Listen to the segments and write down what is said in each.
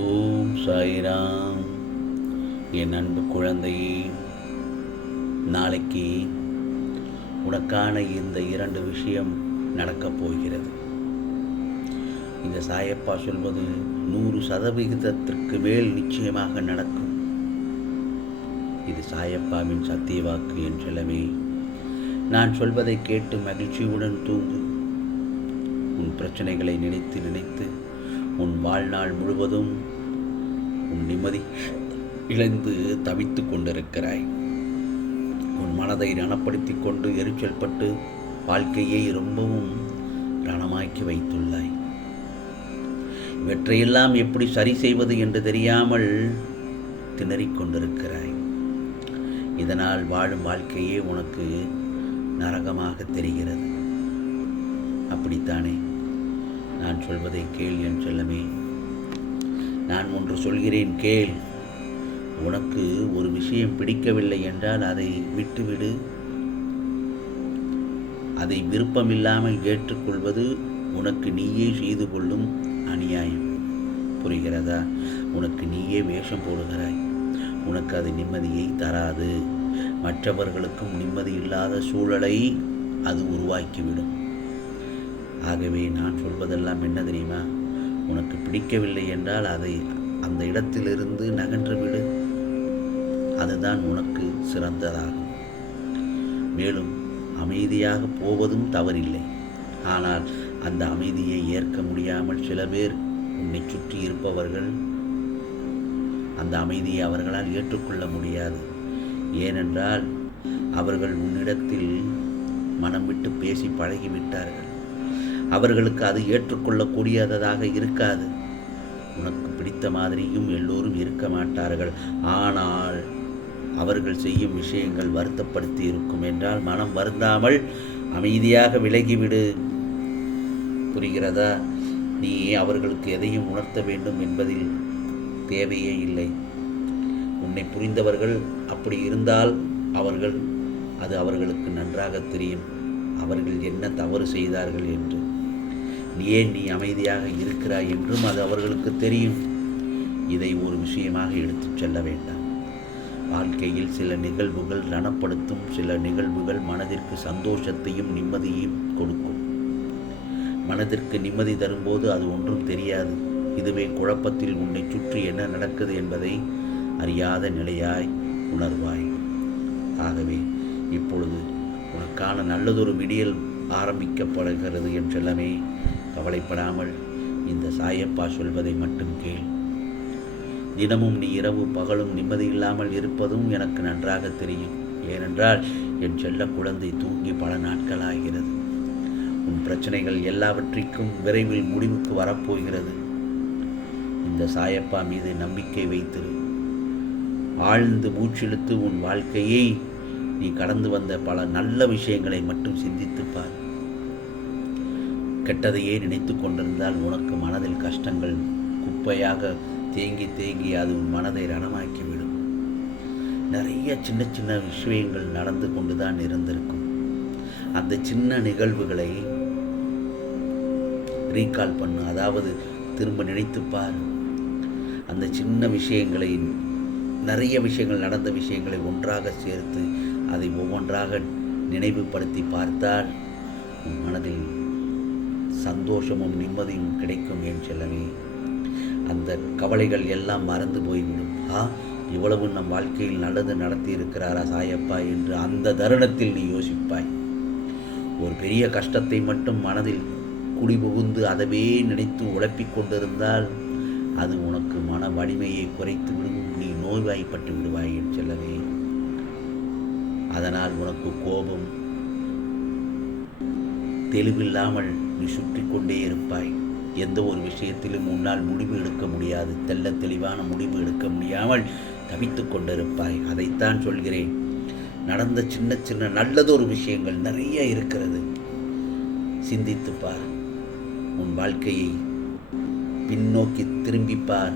ஓம் சாய்ராம். என் அன்பு குழந்தையே நாளைக்கு உனக்கான இந்த இரண்டு விஷயம் நடக்கப் போகிறது. இந்த சாயப்பா சொல்வது நூறு சதவிகிதத்திற்கு மேல் நிச்சயமாக நடக்கும். இது சாயப்பாவின் சத்தியவாக்கு என் செல்லமே. நான் சொல்வதை கேட்டு மகிழ்ச்சியுடன் தூங்கு. உன் பிரச்சனைகளை நினைத்து நினைத்து உன் வாழ்நாள் முழுவதும் உன் நிம்மதி இழந்து தவித்து கொண்டிருக்கிறாய். உன் மனதை ரணப்படுத்தி கொண்டு எரிச்சல் பட்டு வாழ்க்கையை ரொம்பவும் ரணமாக்கி வைத்துள்ளாய். இவற்றையெல்லாம் எப்படி சரி செய்வது என்று தெரியாமல் திணறிக் கொண்டிருக்கிறாய். இதனால் வாழும் வாழ்க்கையே உனக்கு நரகமாக தெரிகிறது. அப்படித்தானே? நான் சொல்வதை கேள் என் செல்லமே. நான் ஒன்று சொல்கிறேன் கேள். உனக்கு ஒரு விஷயம் பிடிக்கவில்லை என்றால் அதை விட்டுவிடு. அதை விருப்பமில்லாமல் ஏற்றுக்கொள்வது உனக்கு நீயே செய்து கொள்ளும் அநியாயம். புரிகிறதா? உனக்கு நீயே வேஷம் போடுகிறாய். உனக்கு அது நிம்மதியை தராது. மற்றவர்களுக்கும் நிம்மதி இல்லாத சூழலை அது உருவாக்கிவிடும். ஆகவே நான் சொல்வதெல்லாம் என்ன தெரியுமா? உனக்கு பிடிக்கவில்லை என்றால் அதை அந்த இடத்திலிருந்து நகன்று விடு. அதுதான் உனக்கு சிறந்ததாகும். மேலும் அமைதியாக போவதும் தவறில்லை. ஆனால் அந்த அமைதியை ஏற்க முடியாமல் சில பேர் உன்னை சுற்றி இருப்பவர்கள் அந்த அமைதியை அவர்களால் ஏற்றுக்கொள்ள முடியாது. ஏனென்றால் அவர்கள் உன்னிடத்தில் மனம் விட்டு பேசி பழகிவிட்டார்கள். அவர்களுக்கு அது ஏற்றுக்கொள்ளக்கூடியதாக இருக்காது. உனக்கு பிடித்த மாதிரியும் எல்லோரும் இருக்க மாட்டார்கள். ஆனால் அவர்கள் செய்யும் விஷயங்கள் வருத்தப்படுத்தி இருக்கும் என்றால் மனம் வருந்தாமல் அமைதியாக விலகிவிடு. புரிகிறதா? நீ அவர்களுக்கு எதையும் உணர்த்த வேண்டும் என்பதில் தேவையே இல்லை. உன்னை புரிந்தவர்கள் அப்படி இருந்தால் அவர்கள் அது அவர்களுக்கு நன்றாக தெரியும். அவர்கள் என்ன தவறு செய்தார்கள் என்று. ஏன் நீ அமைதியாக இருக்கிறாய் என்றும் அது அவர்களுக்கு தெரியும். இதை ஒரு விஷயமாக எடுத்துச் செல்ல வேண்டாம். வாழ்க்கையில் சில நிகழ்வுகள் ரணப்படுத்தும் சில நிகழ்வுகள் மனதிற்கு சந்தோஷத்தையும் நிம்மதியையும் கொடுக்கும். மனதிற்கு நிம்மதி தரும்போது அது ஒன்றும் தெரியாது. இதுவே குழப்பத்தில் உன்னை சுற்றி என்ன நடக்குது என்பதை அறியாத நிலையாய் உணர்வாய். ஆகவே இப்பொழுது உனக்கான நல்லதொரு விடியல் ஆரம்பிக்கப்படுகிறது என்றெல்லாமே கவலைப்படாமல் இந்த சாயப்பா சொல்வதை மட்டும் கேள். தினமும் நீ இரவு பகலும் நிம்மதியில்லாமல் இருப்பதும் எனக்கு நன்றாக தெரியும். ஏனென்றால் என் செல்ல குழந்தை தூங்கி பல நாட்கள் ஆகிறது. உன் பிரச்சனைகள் எல்லாவற்றிற்கும் விரைவில் முடிவுக்கு வரப்போகிறது. இந்த சாயப்பா மீது நம்பிக்கை வைத்திரு. ஆழ்ந்து மூச்சிழுத்து உன் வாழ்க்கையை நீ கடந்து வந்த பல நல்ல விஷயங்களை மட்டும் சிந்தித்துப் பார். கெட்டதையே நினைத்து கொண்டிருந்தால் உனக்கு மனதில் கஷ்டங்கள் குப்பையாக தேங்கி தேங்கி அது உன் மனதை ரணமாக்கிவிடும். நிறைய சின்ன சின்ன விஷயங்கள் நடந்து கொண்டு தான் இருந்திருக்கும். அந்த சின்ன நிகழ்வுகளை ரீகால் பண்ணு. அதாவது திரும்ப நினைத்துப்பார் அந்த சின்ன விஷயங்களை நிறைய விஷயங்கள் நடந்த விஷயங்களை ஒன்றாக சேர்த்து அதை ஒவ்வொன்றாக நினைவுபடுத்தி பார்த்தால் உன் மனதில் சந்தோஷமும் நிம்மதியும் கிடைக்கும் என் செல்லவே அந்த கவலைகள் எல்லாம் மறந்து போய்விடும். ஆ இவ்வளவு நம் வாழ்க்கையில் நல்லது நடத்தி இருக்கிறாரா சாயப்பா என்று அந்த தருணத்தில் நீ யோசிப்பாய். ஒரு பெரிய கஷ்டத்தை மட்டும் மனதில் குடிபுகுந்து அதவே நினைத்து உழப்பிக் கொண்டிருந்தால் அது உனக்கு மன வலிமையை குறைத்து விடும்? நீ நோய்வாய்ப்பட்டு விடுவாய் என் செல்லவே அதனால் உனக்கு கோபம் தெளிவில்லாமல் நீ சுற்றி கொண்டே இருப்பாய். எந்த ஒரு விஷயத்திலும் உன்னால் முடிவு எடுக்க முடியாது. தெல்ல தெளிவான முடிவு எடுக்க முடியாமல் தவித்து கொண்டிருப்பாய். அதைத்தான் சொல்கிறேன். நடந்த சின்ன சின்ன நல்லதொரு விஷயங்கள் நிறைய இருக்கிறது. சிந்தித்து பார். உன் வாழ்க்கையை பின்னோக்கி திரும்பிப்பார்.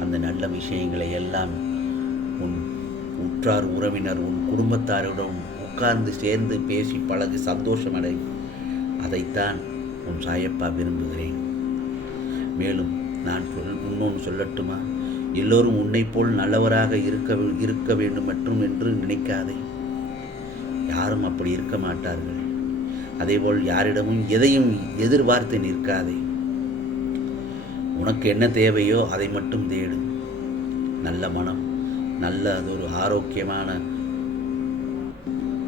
அந்த நல்ல விஷயங்களை எல்லாம் உன் உற்றார் உறவினர் உன் குடும்பத்தாருடன் உட்கார்ந்து சேர்ந்து பேசி பழகு சந்தோஷமடை அதைத்தான் உன் சாயப்பா விரும்புகிறேன். மேலும் நான் சொல் இன்னொன்று சொல்லட்டுமா? எல்லோரும் உன்னைப் போல் நல்லவராக இருக்க இருக்க வேண்டும் மற்றும் என்று நினைக்காதே. யாரும் அப்படி இருக்க மாட்டார்கள். அதேபோல் யாரிடமும் எதையும் எதிர்பார்த்து நிற்காதே. உனக்கு என்ன தேவையோ அதை மட்டும் தேடு. நல்ல மனம் நல்ல அது ஒரு ஆரோக்கியமான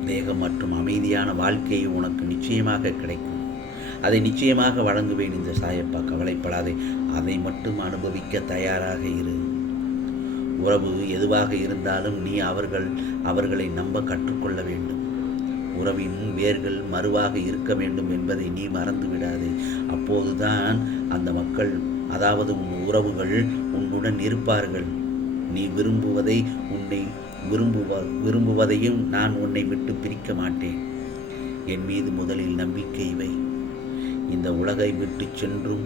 உத்வேகம் மற்றும் அமைதியான வாழ்க்கை உனக்கு நிச்சயமாக கிடைக்கும். அதை நிச்சயமாக வழங்குவேன் இந்த சாயப்பா கவலைப்படாதே. அதை மட்டும் அனுபவிக்க தயாராக இரு. உறவு எதுவாக இருந்தாலும் நீ அவர்கள் அவர்களை நம்ப கற்றுக்கொள்ள வேண்டும். உறவின் வேர்கள் மறுவாக இருக்க வேண்டும் என்பதை நீ மறந்து விடாதே அப்போதுதான் அந்த மக்கள் அதாவது உன் உறவுகள் உன்னுடன் இருப்பார்கள். நீ விரும்புவதை உன்னை விரும்புவ விரும்புவதையும் நான் உன்னை விட்டு பிரிக்க மாட்டேன். என் மீது முதலில் நம்பிக்கை இவை இந்த உலகை விட்டு சென்றும்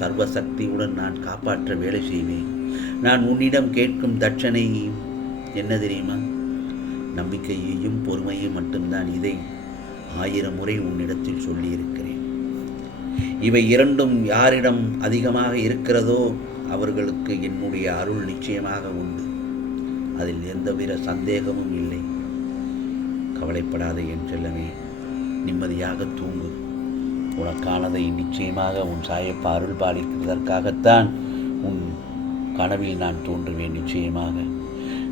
சர்வசக்தியுடன் நான் காப்பாற்ற வேலை செய்வேன். நான் உன்னிடம் கேட்கும் தட்சணை என்ன தெரியுமா? நம்பிக்கையையும் பொறுமையும் மட்டும்தான் இதை ஆயிரம் முறை உன்னிடத்தில் சொல்லியிருக்கிறேன். இவை இரண்டும் யாரிடம் அதிகமாக இருக்கிறதோ அவர்களுக்கு என்னுடைய அருள் நிச்சயமாக உண்டு. அதில் எந்தவித சந்தேகமும் இல்லை. கவலைப்படாத என் செல்லமே நிம்மதியாக தூங்கு. உனக்கானதை நிச்சயமாக உன் சாயப்பா அருள் பாலிக்கிறதற்காகத்தான் உன் கனவில் நான் தோன்றுவேன் நிச்சயமாக.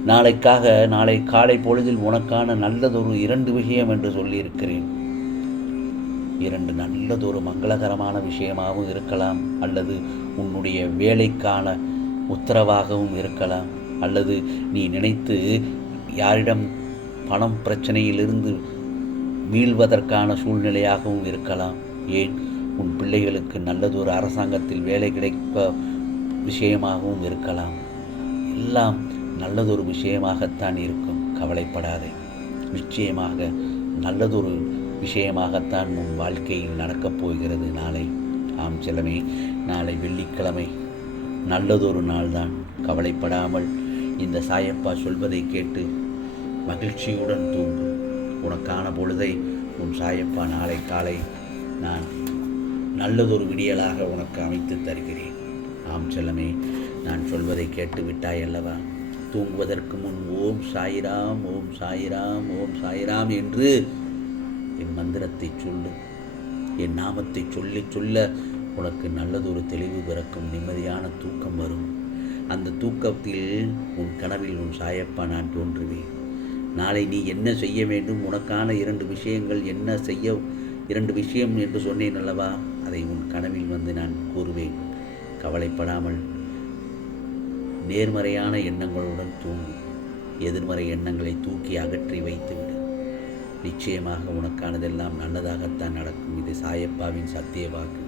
நாளைக்காக நாளை காலை பொழுதில் உனக்கான நல்லதொரு இரண்டு விஷயம் என்று சொல்லியிருக்கிறேன். இரண்டு நல்லதொரு மங்களகரமான விஷயமாகவும் இருக்கலாம் அல்லது உன்னுடைய வேலைக்கான உத்தரவாகவும் இருக்கலாம். அல்லது நீ நினைத்து யாரிடம் பணம் பிரச்சனையிலிருந்து மீள்வதற்கான சூழ்நிலையாகவும் இருக்கலாம். ஏன்? உன் பிள்ளைகளுக்கு நல்லதொரு அரசாங்கத்தில் வேலை கிடைக்க விஷயமாகவும் இருக்கலாம். எல்லாம் நல்லதொரு விஷயமாகத்தான் இருக்கும். கவலைப்படாதே. நிச்சயமாக நல்லதொரு விஷயமாகத்தான் உன் வாழ்க்கையில் நடக்கப் போகிறது நாளை. ஆம் செல்லமே நாளை வெள்ளிக்கிழமை. நல்லதொரு நாள்தான். கவலைப்படாமல் இந்த சாயப்பா சொல்வதை கேட்டு மகிழ்ச்சியுடன் தூங்கு. உனக்கான பொழுதை உன் சாயப்பா நாளை காலை நான் நல்லதொரு விடியலாக உனக்கு அமைத்து தருகிறேன். ஆம் செல்லமே நான் சொல்வதை கேட்டு விட்டாய் அல்லவா தூங்குவதற்கு முன் ஓம் சாயிராம் ஓம் சாயிராம் ஓம் சாயிராம் என்று என் மந்திரத்தை சொல்லு. என் நாமத்தை சொல்லி சொல்ல உனக்கு நல்லதொரு தெளிவு பிறக்கும் நிம்மதியான தூக்கம் வரும். அந்த தூக்கத்தில் உன் கனவில் உன் சாயப்பா நான் தோன்றுவேன். நாளை நீ என்ன செய்ய வேண்டும்? உனக்கான இரண்டு விஷயங்கள் என்ன செய்ய இரண்டு விஷயம் என்று சொன்னேன் அல்லவா? அதை உன் கனவில் வந்து நான் கூறுவேன். கவலைப்படாமல் நேர்மறையான எண்ணங்களுடன் தூங்கு. எதிர்மறை எண்ணங்களை தூக்கி அகற்றி வைத்துவிடு. நிச்சயமாக உனக்கானதெல்லாம் நல்லதாகத்தான் நடக்கும். இது சாயப்பாவின் சத்திய வாக்கு.